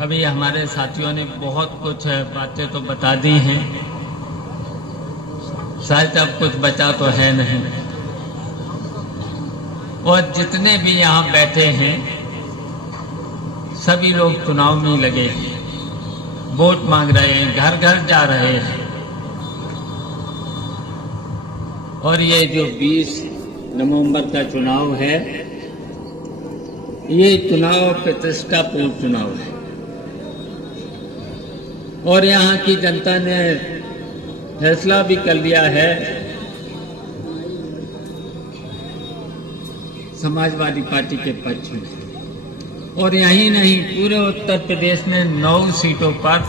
अभी हमारे साथियों ने बहुत कुछ बातें तो बता दी हैं, शायद अब कुछ बचा तो है नहीं। और जितने भी यहाँ बैठे हैं सभी लोग चुनाव में लगे हैं, वोट मांग रहे हैं, घर घर जा रहे हैं। और ये जो 20 नवंबर का चुनाव है, ये चुनाव प्रतिष्ठापूर्ण चुनाव है और यहाँ की जनता ने फैसला भी कर लिया है। समाजवादी पार्टी के पक्ष में। और यही नहीं, पूरे उत्तर प्रदेश में 9 सीटों पर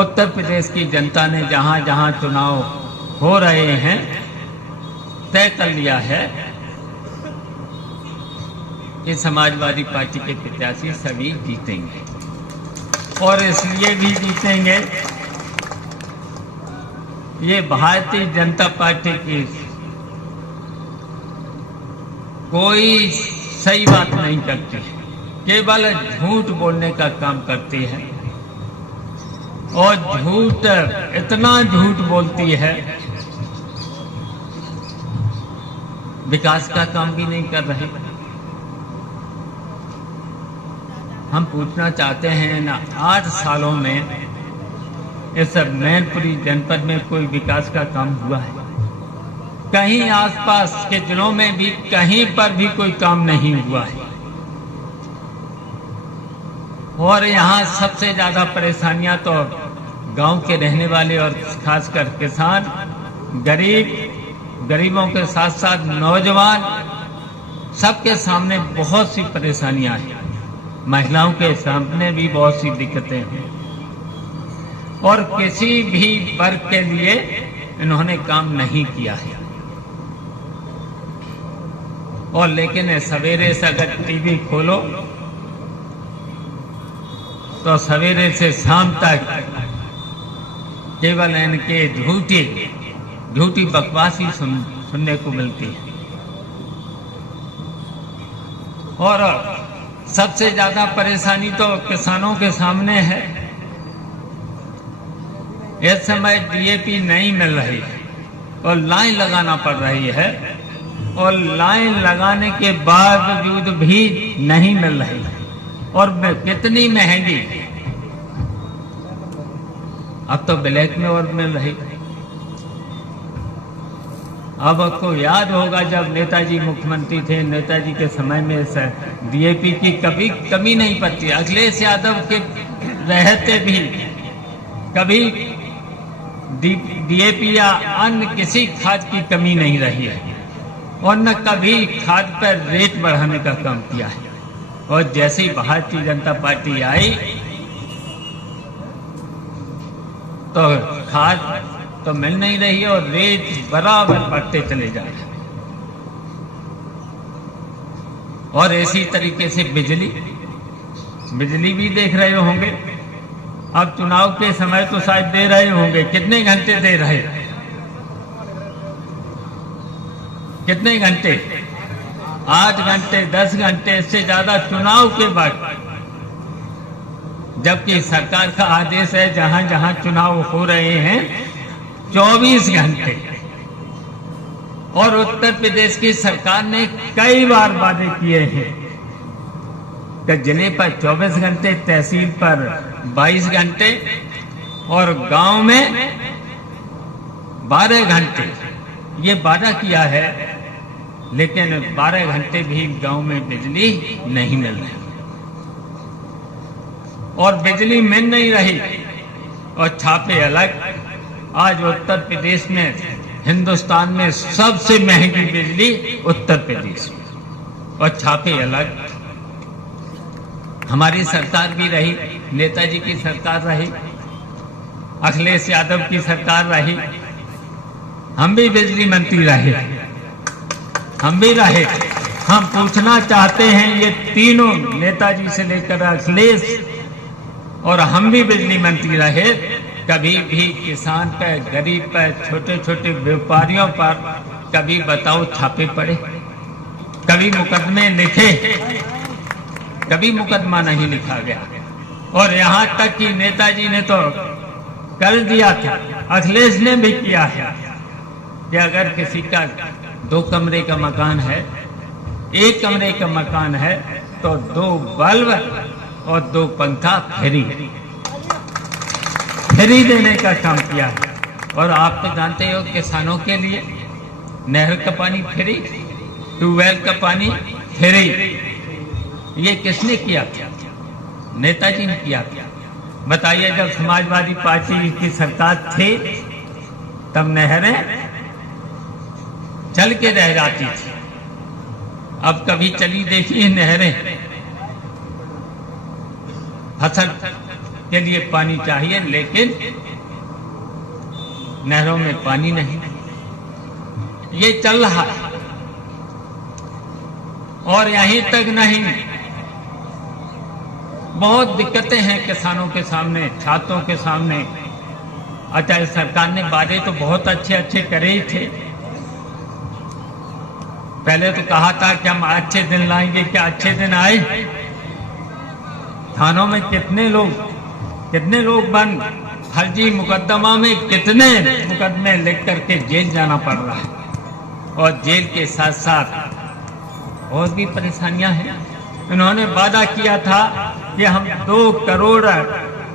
उत्तर प्रदेश की जनता ने जहां जहां चुनाव हो रहे हैं तय कर लिया है कि समाजवादी पार्टी के प्रत्याशी सभी जीतेंगे। और इसलिए भी जीतेंगे, ये भारतीय जनता पार्टी की कोई सही बात नहीं करती है, केवल झूठ बोलने का काम करती है। और झूठ, इतना झूठ बोलती है, विकास का काम भी नहीं कर रही। हम पूछना चाहते हैं ना, 8 सालों में इस मैनपुरी जनपद में कोई विकास का काम हुआ है? कहीं आसपास के जिलों में भी कहीं पर भी कोई काम नहीं हुआ है। और यहाँ सबसे ज्यादा परेशानियां तो गांव के रहने वाले और खासकर किसान, गरीबों के साथ साथ नौजवान, सबके सामने बहुत सी परेशानियां हैं। महिलाओं के सामने भी बहुत सी दिक्कतें हैं और किसी भी वर्ग के लिए इन्होंने काम नहीं किया है। और लेकिन सवेरे से अगर टीवी खोलो तो सवेरे से शाम तक केवल इनके झूठी बकवास ही सुनने को मिलती है। और सबसे ज्यादा परेशानी तो किसानों के सामने है। इस समय डीएपी नहीं मिल रही है और लाइन लगाना पड़ रही है, और लाइन लगाने के बावजूद भी नहीं मिल रही है। और कितनी महंगी, अब तो ब्लैक में और मिल रही। अब आपको याद होगा जब नेताजी मुख्यमंत्री थे, नेताजी के समय में डीएपी की कभी कमी नहीं पड़ती। अखिलेश यादव के रहते भी कभी डीएपी या अन्य किसी खाद की कमी नहीं रही है और न कभी खाद पर रेट बढ़ाने का काम किया है। और जैसे ही भारतीय जनता पार्टी आई तो खाद तो मिल नहीं रही और रेट बराबर बढ़ते चले जा रहे। और इसी तरीके से बिजली भी देख रहे होंगे। अब चुनाव के समय तो शायद दे रहे होंगे, कितने घंटे दे रहे? कितने घंटे? 8 घंटे, 10 घंटे, इससे ज्यादा चुनाव के बाद। जबकि सरकार का आदेश है जहां जहां चुनाव हो रहे हैं 24 घंटे। और उत्तर प्रदेश की सरकार ने कई बार वादे किए हैं कि जिले पर 24 घंटे, तहसील पर 22 घंटे और गांव में 12 घंटे, ये वादा किया है। लेकिन 12 घंटे भी गांव में बिजली नहीं मिल रही और बिजली मिल नहीं रही और छापे अलग। आज उत्तर प्रदेश में, हिंदुस्तान में सबसे महंगी बिजली उत्तर प्रदेश में और छापे अलग। हमारी सरकार भी रही, नेताजी की सरकार रही, अखिलेश यादव की सरकार रही, हम भी बिजली मंत्री रहे, हम भी रहे। हम पूछना चाहते हैं, ये तीनों, नेताजी से लेकर अखिलेश और हम भी बिजली मंत्री रहे, कभी भी किसान पर, गरीब पर, छोटे छोटे व्यापारियों पर कभी बताओ छापे पड़े? कभी मुकदमे लिखे? कभी मुकदमा नहीं लिखा गया। और यहाँ तक कि नेताजी ने तो कर दिया था, अखिलेश ने भी किया है कि अगर किसी का 2 कमरे का मकान है, 1 कमरे का मकान है, तो 2 बल्ब और 2 पंखा फ्री देने का काम किया है। और आप तो जानते हो किसानों के लिए नहर का पानी फ्री, ट्यूबवेल का पानी फ्री। ये किसने किया? नेताजी ने किया। बताइए, जब समाजवादी पार्टी की सरकार थी तब नहरें चल के रह जाती थी। अब कभी चली देखिए नहरें? फसल के लिए पानी चाहिए, लेकिन नहरों में पानी नहीं। ये चल रहा है। और यहीं तक नहीं, बहुत दिक्कतें हैं किसानों के सामने, छात्रों के सामने। अच्छा, सरकार ने वादे तो बहुत अच्छे अच्छे करे ही थे। पहले तो कहा था कि हम अच्छे दिन लाएंगे, क्या अच्छे दिन आए? थानों में कितने लोग बंद, फर्जी मुकदमा में कितने मुकदमे लिख करके जेल जाना पड़ रहा है। और जेल के साथ साथ और भी परेशानियां हैं। इन्होंने वादा किया था कि हम 2 करोड़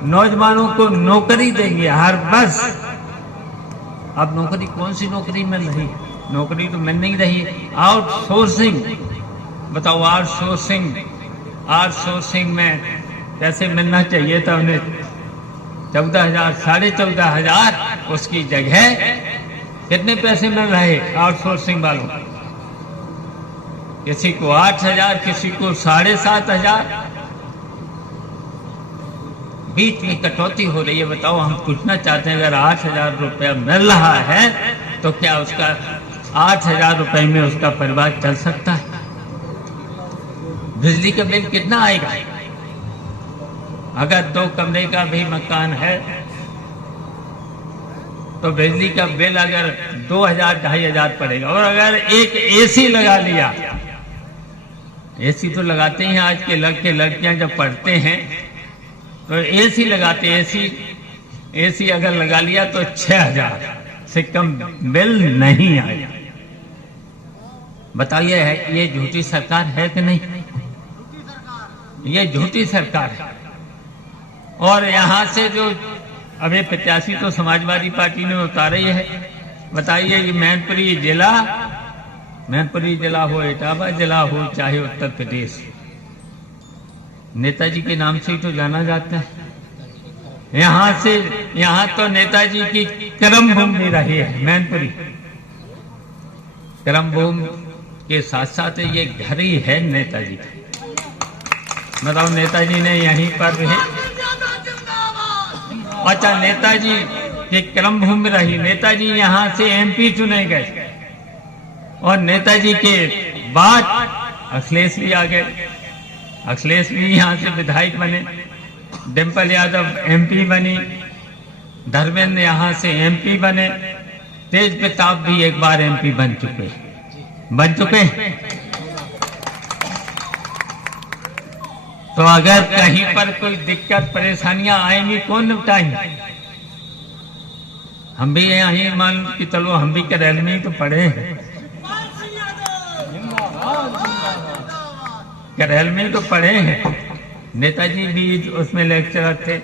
नौजवानों को नौकरी देंगे हर वर्ष। अब नौकरी, कौन सी नौकरी मिल रही है? नौकरी तो मिल नहीं रही। आउटसोर्सिंग, बताओ, आउटसोर्सिंग में कैसे मिलना चाहिए था उन्हें 14,000, 14,500, उसकी जगह कितने पैसे मिल रहे आउटसोर्सिंग वालों? किसी को 8,000, किसी को 7,500। बीच में कटौती हो रही है। बताओ, हम पूछना चाहते हैं, अगर 8,000 रुपया मिल रहा है तो क्या उसका 8,000 रुपए में उसका परिवार चल सकता है? बिजली का बिल कितना आएगा? अगर 2 कमरे का भी मकान है तो बिजली का बिल अगर 2,000, 2,500 पड़ेगा। और अगर एक एसी लगा लिया, एसी तो लगाते हैं आज के लड़कियां जब पढ़ते हैं तो एसी लगाते, एसी अगर लगा लिया तो 6,000 से कम बिल नहीं आया। बताइए, ये झूठी सरकार है कि नहीं? ये झूठी सरकार है। और यहां से जो अभी प्रत्याशी तो समाजवादी पार्टी ने उतारे है। बताइए, ये मैनपुरी जिला हो, इटावा जिला हो, चाहे उत्तर प्रदेश, नेताजी के नाम से ही तो जाना जाता है। यहां तो नेताजी की कर्म भूमि रही है मैनपुरी। कर्म भूमि के साथ साथ ये घर ही है नेताजी का। बताओ, नेताजी ने यहीं पर रहे। अच्छा, नेताजी की कर्म भूमि रही। नेताजी यहां से MP चुने गए और नेताजी के बाद अखिलेश भी आ गए। अखिलेश भी यहां से विधायक बने, डिम्पल यादव MP बनी, धर्मेंद्र यहां से MP बने, तेज प्रताप भी एक बार MP बन चुके। तो अगर कहीं पर कोई दिक्कत परेशानियां आएंगी, कौन निपटाएंगे? हम भी यहीं मान कि चलो, हम भी करेल में ही तो पढ़े हैं, करेल में ही तो पढ़े हैं। नेताजी भी उसमें लेक्चरर थे।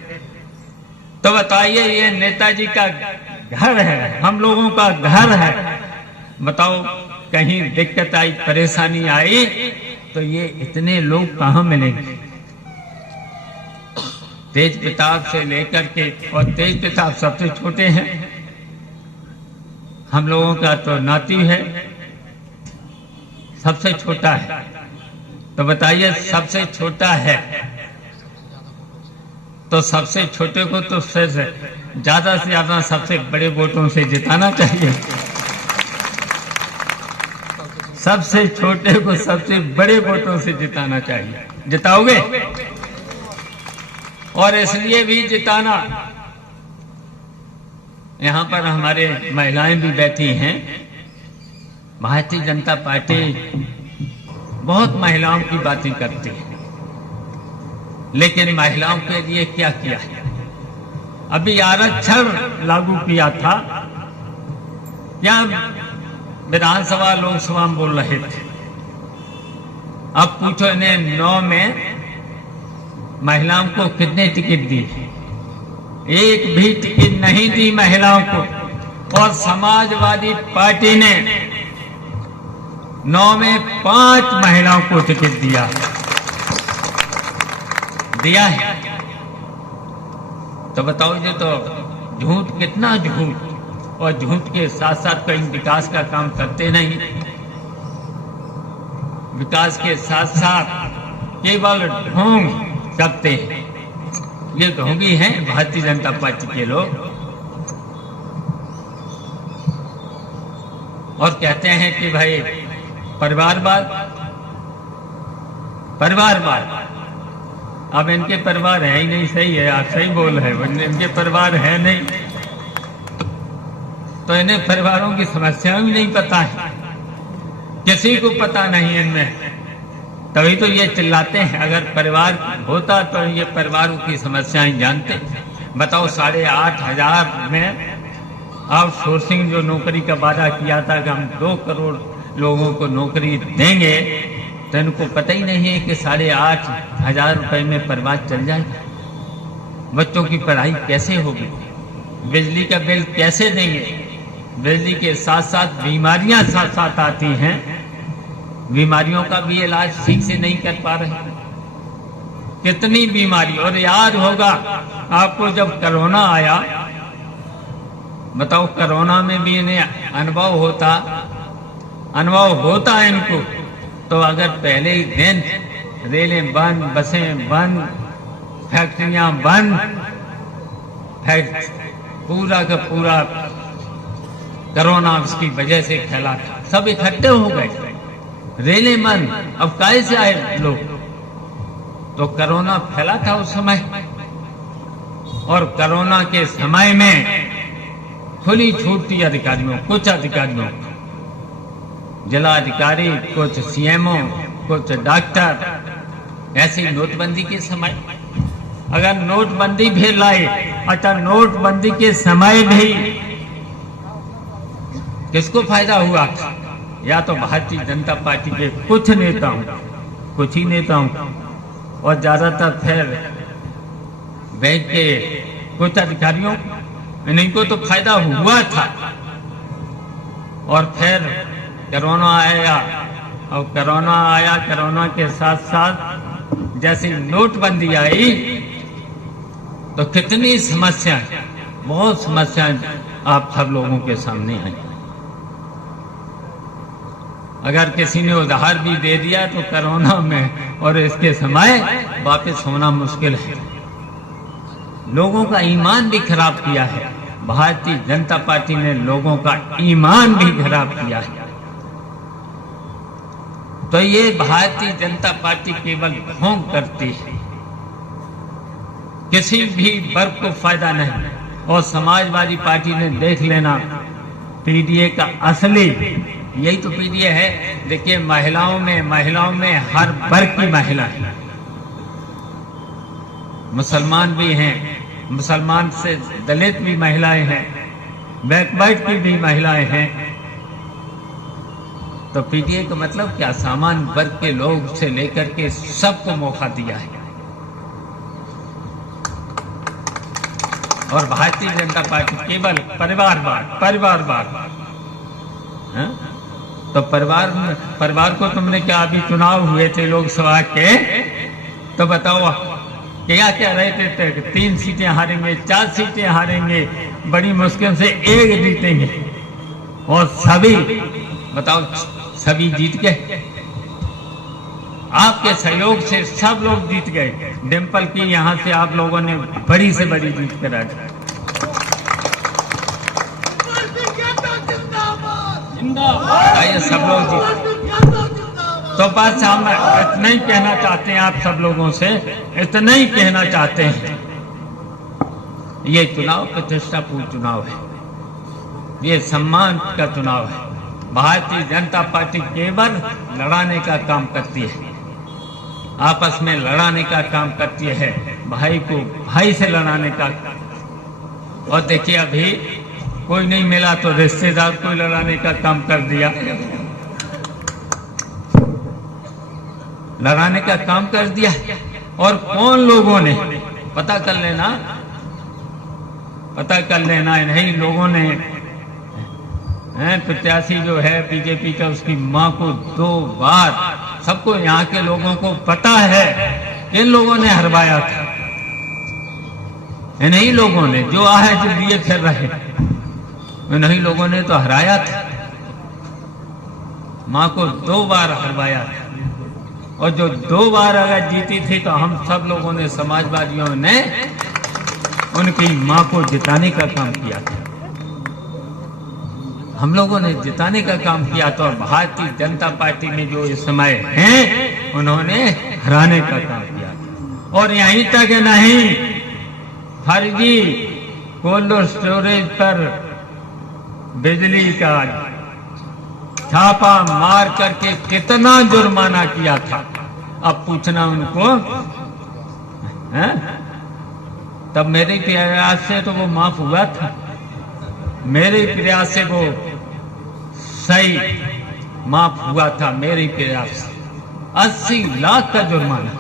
तो बताइए, ये नेताजी का घर है, हम लोगों का घर है। बताओ, कहीं दिक्कत आई, परेशानी आई तो ये इतने लोग कहां मिलेंगे? तेज प्रताप से लेकर के, और तेज प्रताप सबसे छोटे हैं, हम लोगों का तो नाती है, सबसे छोटा है। तो बताइए, सबसे छोटा है तो सबसे छोटे को तो ज्यादा से ज्यादा सबसे बड़े वोटों से जिताना चाहिए। सबसे छोटे को सबसे बड़े वोटों से जिताना चाहिए। जिताओगे? और इसलिए भी जिताना, यहां पर हमारे महिलाएं भी बैठी हैं। भारतीय जनता पार्टी बहुत महिलाओं की बातें करती है। लेकिन महिलाओं के लिए क्या किया है? अभी आरक्षण लागू किया था, क्या विधानसभा लोकसभा में बोल रहे थे। अब पूछो इन्हें 9 में महिलाओं को कितने टिकट दी? एक भी टिकट नहीं दी महिलाओं को। और समाजवादी पार्टी ने 9 में 5 महिलाओं को टिकट दिया है। तो बताओ, ये तो झूठ, कितना झूठ। और झूठ के साथ साथ कहीं विकास का काम करते नहीं। विकास के साथ साथ केवल ढोंग करते हैं। ये ढोंगी हैं भारतीय जनता पार्टी के लोग। और कहते हैं कि भाई परिवारवाद। अब इनके परिवार है ही नहीं। सही है, आप सही बोल रहे हैं, इनके परिवार है नहीं, तो इन्हें परिवारों की समस्याएं भी नहीं पता है, किसी को पता नहीं इनमें। तभी तो ये चिल्लाते हैं। अगर परिवार होता तो ये परिवारों की समस्याएं जानते। बताओ, 8,500 में आउटसोर्सिंग जो नौकरी का वादा किया था कि हम 2 करोड़ लोगों को नौकरी देंगे, तो इनको पता ही नहीं है कि 8,500 रुपए में परिवार चल जाएगा। बच्चों की पढ़ाई कैसे होगी? बिजली का बिल कैसे देंगे? बिजली के साथ साथ बीमारियां साथ साथ आती हैं, बीमारियों का भी इलाज ठीक से नहीं कर पा रहे। कितनी बीमारी। और याद होगा आपको जब कोरोना आया, बताओ, कोरोना में भी इन्हें अनुभव होता है इनको। तो अगर पहले ही दिन रेलें बंद, बसें बंद, फैक्ट्रियां बंद, पूरा का पूरा कोरोना उसकी वजह से फैला था, सब इकट्ठे हो गए, रेलें बंद। अब काहे से आए लोग? तो कोरोना फैला था उस समय। और कोरोना के समय में खुली छूट थी अधिकारियों, कुछ अधिकारियों, जिला अधिकारी, कुछ सीएमओ, कुछ डॉक्टर। ऐसी नोटबंदी के समय अगर नोटबंदी भी लाए, अच्छा, नोटबंदी के समय भी किसको फायदा हुआ था? या तो भारतीय जनता पार्टी के कुछ ही नेताओं और ज्यादातर फिर बैंक के कुछ अधिकारियों, इन्हीं को तो फायदा हुआ था। और फिर कोरोना आया, और कोरोना के साथ साथ जैसी नोटबंदी आई तो कितनी समस्याएं, बहुत समस्याएं आप सब लोगों के सामने आई। अगर किसी ने उधार भी दे दिया तो कोरोना में और इसके समय वापस होना मुश्किल है। लोगों का ईमान भी खराब किया है। भारतीय जनता पार्टी ने लोगों का ईमान भी खराब किया है। तो ये भारतीय जनता पार्टी केवल ढोंग करती है, किसी भी वर्ग को फायदा नहीं। और समाजवादी पार्टी ने देख लेना, पीडीए का असली यही तो पीडीए है। देखिए, महिलाओं में हर वर्ग की महिला है। मुसलमान भी हैं, मुसलमान से दलित भी महिलाएं हैं, बैकवर्ड की भी महिलाएं हैं। तो पीडीए का मतलब क्या? सामान्य वर्ग के लोग से लेकर के सबको मौका दिया है। और भारतीय जनता पार्टी केवल परिवारवाद। तो परिवार को तुमने क्या, अभी चुनाव हुए थे लोकसभा के, तो बताओ क्या रहते थे? 3 सीटें हारेंगे, 4 सीटें हारेंगे, बड़ी मुश्किल से 1 जीतेंगे। और सभी जीत गए। आपके सहयोग से सब लोग जीत गए। डिम्पल की यहां से आप लोगों ने बड़ी से बड़ी जीत करा दी। आइए, सब लोग जीत। तो बस हम इतना ही कहना चाहते हैं आप सब लोगों से, इतना ही कहना चाहते हैं, ये चुनाव प्रतिष्ठापूर्ण चुनाव है, ये सम्मान का चुनाव है। भारतीय जनता पार्टी केवल लड़ाने का काम करती है। आपस में लड़ाने का काम करती है, भाई को भाई से लड़ाने का। और देखिए अभी कोई नहीं मिला तो रिश्तेदार को लड़ाने का काम कर दिया, लड़ाने का काम कर दिया। और कौन लोगों ने, पता कर लेना, पता कर लेना, इन्हीं लोगों ने प्रत्याशी जो है बीजेपी का, उसकी मां को 2 बार, सबको यहाँ के लोगों को पता है, इन लोगों ने हरवाया था। इन्हीं लोगों ने जो आहे जो लिए फिर रहे, इन्हीं लोगों ने तो हराया था, मां को 2 बार हरवाया था। और जो 2 बार अगर जीती थी तो हम सब लोगों ने, समाजवादियों ने उनकी मां को जिताने का काम किया था, हम लोगों ने जिताने का काम किया। तो भारतीय जनता पार्टी में जो इस समय हैं, उन्होंने हराने का काम किया था। और यहीं तक नहीं, फर्जी कोल्ड स्टोरेज पर बिजली का छापा मार करके कितना जुर्माना किया था, अब पूछना उनको है? तब मेरे प्रयास से तो वो माफ हुआ था, मेरे प्रयास से वो सही माफ हुआ था, मेरे प्रयास से। 80 लाख का जुर्माना,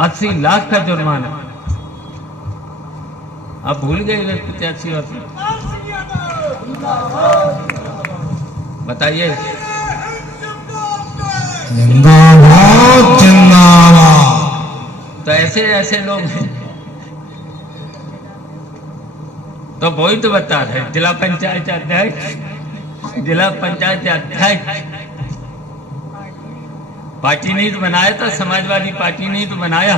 80 लाख का जुर्माना। अब भूल गए प्रत्याशी, बताइए। जिंदाबाद जिंदाबाद। तो ऐसे ऐसे लोग हैं, तो वही तो बता रहे, जिला पंचायत अध्यक्ष, जिला पंचायत अध्यक्ष, पार्टी ने तो बनाया था, समाजवादी पार्टी ने तो बनाया।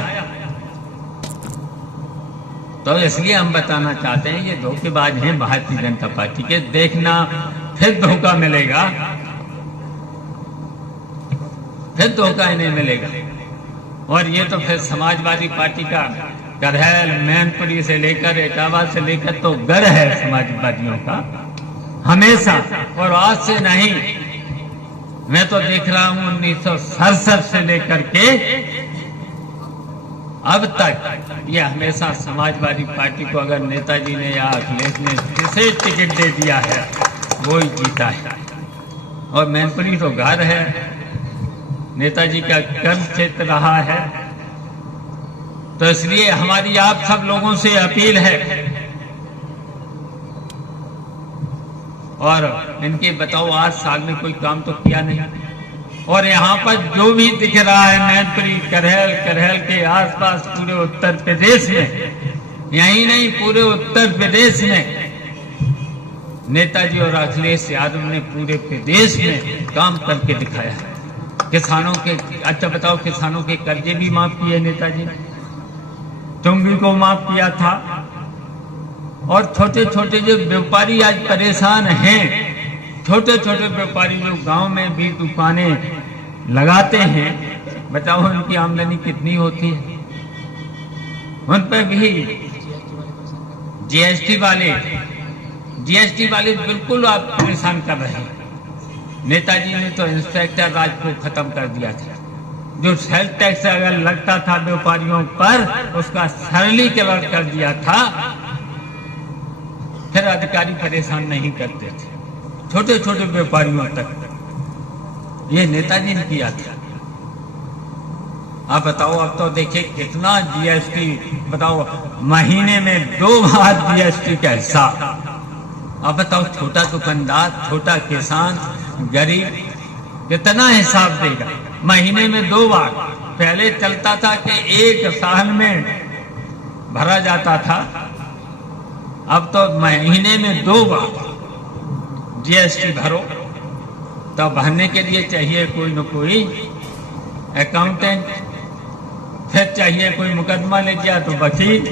तो इसलिए हम बताना चाहते हैं, ये धोखेबाज हैं भारतीय जनता पार्टी के। देखना फिर धोखा मिलेगा, फिर धोखा इन्हें मिलेगा। और ये तो फिर समाजवादी पार्टी का करहल, मैनपुरी से लेकर इटावा से लेकर तो गढ़ है समाजवादियों का हमेशा, और आज से नहीं। मैं तो देख रहा हूं 1967 से लेकर के अब तक ये हमेशा समाजवादी पार्टी को अगर नेताजी ने या अखिलेश ने जिसे टिकट दे दिया है वो ही जीता है। और मैनपुरी तो घर है, नेताजी का कर्म क्षेत्र रहा है। तो इसलिए हमारी आप सब लोगों से अपील है, और इनके बताओ 8 साल में कोई काम तो किया नहीं। और यहाँ पर जो भी दिख रहा है मैनपुरी, करहल के आसपास पूरे उत्तर प्रदेश में, यही नहीं पूरे उत्तर प्रदेश में नेताजी और अखिलेश यादव ने पूरे प्रदेश में काम करके दिखाया है। किसानों के, अच्छा बताओ, किसानों के कर्जे भी माफ किए नेताजी ने, चुंगी को माफ किया था। और छोटे छोटे जो व्यापारी आज परेशान हैं, छोटे छोटे व्यापारी जो गांव में भी दुकानें लगाते हैं, बताओ उनकी आमदनी कितनी होती है, उन पर भी जीएसटी वाले बिल्कुल आप परेशान कर रहे हैं। नेताजी ने तो इंस्पेक्टर राज को खत्म कर दिया था। जो सेल्फ टैक्स अगर लगता था व्यापारियों पर, उसका सरलीकरण कर दिया था, फिर अधिकारी परेशान नहीं करते थे छोटे छोटे व्यापारियों तक। ये नेताजी ने किया था। आप बताओ, अब तो देखिए कितना जीएसटी, बताओ महीने में 2 बार जीएसटी का हिसाब। अब बताओ छोटा दुकानदार, छोटा किसान, गरीब कितना हिसाब देगा महीने में 2 बार। पहले चलता था कि 1 साल में भरा जाता था, अब तो महीने में 2 बार जीएसटी भरो। तो भरने के लिए चाहिए कोई न कोई अकाउंटेंट, फिर चाहिए कोई मुकदमा ले गया तो वकील।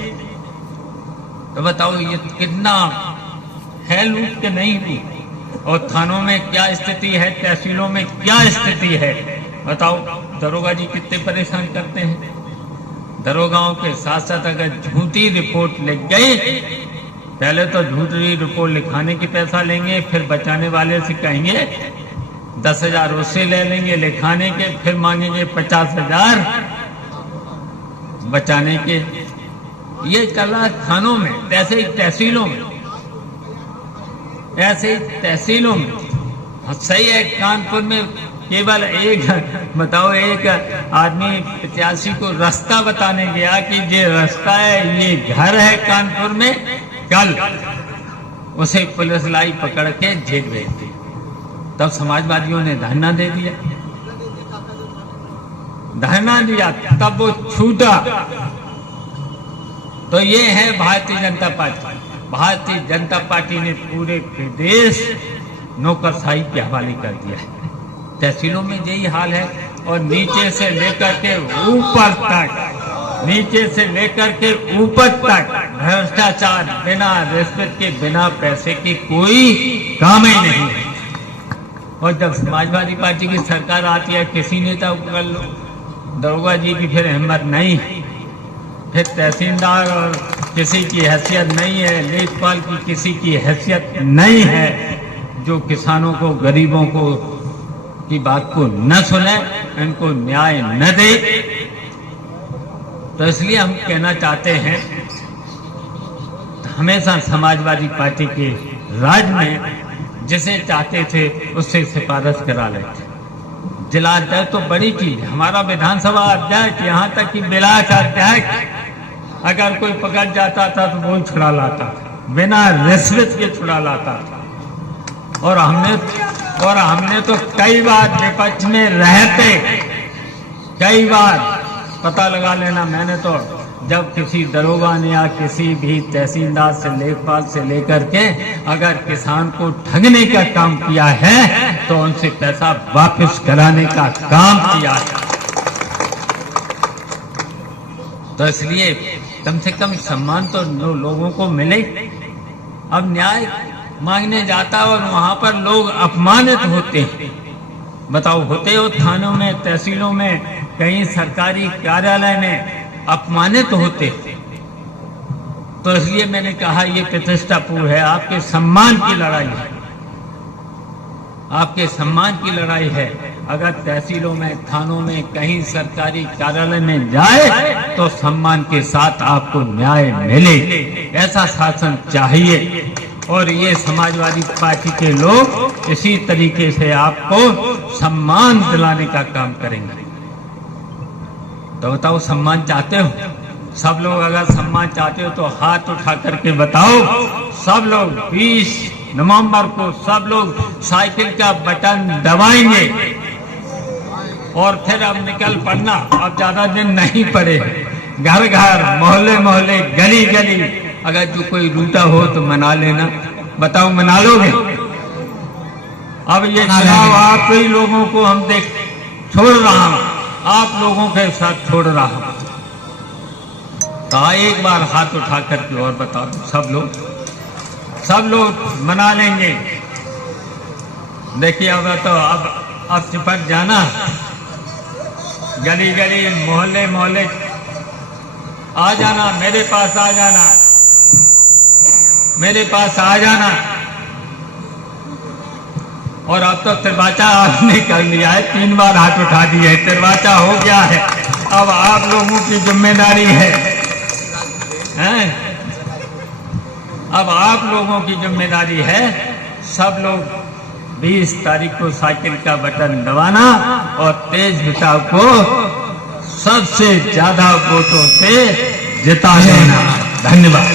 तो बताओ ये कितना है लूट के नहीं लूट। और थानों में क्या स्थिति है, तहसीलों में क्या स्थिति है, बताओ। दरोगा जी कितने परेशान करते हैं। दरोगाओं के साथ साथ अगर झूठी रिपोर्ट लिख गई, पहले तो झूठी रिपोर्ट लिखाने की पैसा लेंगे, फिर बचाने वाले से कहेंगे 10,000 उससे ले लेंगे लिखाने के, फिर मांगेंगे 50,000 बचाने के। ये चल रहा है थानों में, ऐसे ही तहसीलों में, ऐसे ही तहसीलों में। सही है, कानपुर में केवल एक, बताओ, एक आदमी प्रत्याशी को रास्ता बताने गया कि ये रास्ता है, ये घर है कानपुर में, कल उसे पुलिस लाई पकड़ के जेल भेज दी। तब समाजवादियों ने धरना दे दिया, धरना दिया, तब वो छूटा। तो ये है भारतीय जनता पार्टी। भारतीय जनता पार्टी ने पूरे प्रदेश नौकरशाही के हवाले कर दिया है। तहसीलों में यही हाल है, और नीचे से लेकर के ऊपर तक, नीचे से लेकर के ऊपर तक भ्रष्टाचार, बिना रिश्वत के, बिना पैसे के कोई काम ही नहीं है। और जब समाजवादी पार्टी की सरकार आती है, किसी नेता को कर लो, दरोगा जी की फिर हिम्मत नहीं, फिर तहसीलदार और किसी की हैसियत नहीं है, लेखपाल की किसी की हैसियत नहीं है, जो किसानों को, गरीबों को की बात को न सुने, इनको न्याय न दे। तो इसलिए हम कहना चाहते हैं, हमेशा समाजवादी पार्टी के राज में जिसे चाहते थे उससे सिफारिश करा लेते। जिला अध्यक्ष तो बड़ी चीज, हमारा विधानसभा अध्यक्ष, यहाँ तक कि ब्लॉक अध्यक्ष अगर कोई पकड़ जाता था तो वो छुड़ा लाता था, बिना रिश्वत के छुड़ा लाता था। और हमने तो कई बार विपक्ष में रहते, कई बार पता लगा लेना, मैंने तो जब किसी दरोगा ने या किसी भी तहसीलदार से, लेखपाल से लेकर के अगर किसान को ठगने का काम किया है तो उनसे पैसा वापस कराने का काम किया है। तो इसलिए कम से कम सम्मान तो लोगों को मिले। अब न्याय मांगने जाता और वहां पर लोग अपमानित होते हैं। बताओ, होते हो थानों में, तहसीलों में, कहीं सरकारी कार्यालय में अपमानित होते। तो इसलिए मैंने कहा ये प्रतिष्ठापूर्ण है, आपके सम्मान की लड़ाई है, आपके सम्मान की लड़ाई है। अगर तहसीलों में, थानों में, कहीं सरकारी कार्यालय में जाए तो सम्मान के साथ आपको न्याय मिले, ऐसा शासन चाहिए। और ये समाजवादी पार्टी के लोग इसी तरीके से आपको सम्मान दिलाने का काम करेंगे। तो बताओ, सम्मान चाहते हो? सब लोग अगर सम्मान चाहते हो तो हाथ उठा करके बताओ। सब लोग 20 नवंबर को सब लोग साइकिल का बटन दबाएंगे और फिर अब निकल पड़ना। अब ज्यादा दिन नहीं पड़े, घर घर, मोहल्ले मोहल्ले, गली गली, अगर जो कोई रूठा हो तो मना लेना। बताओ, मना लोगे? अब ये चुनाव आप ही लोगों को हम छोड़ रहा हूं, आप लोगों के साथ छोड़ रहा हूं। तो एक बार हाथ उठा करके और बताओ, सब लोग मना लेंगे। देखिए, अब चिपक जाना, गली गली, मोहल्ले मोहल्ले आ जाना, मेरे पास आ जाना, मेरे पास आ जाना। और अब तो तिरवाचा आपने कर लिया है, 3 बार हाथ उठा दिए है, तिरवाचा हो गया है। अब आप लोगों की जिम्मेदारी है, हैं? अब आप लोगों की जिम्मेदारी है, सब लोग 20 तारीख को साइकिल का बटन दबाना और तेज बचाव को सबसे ज्यादा वोटों से जिता देना। धन्यवाद।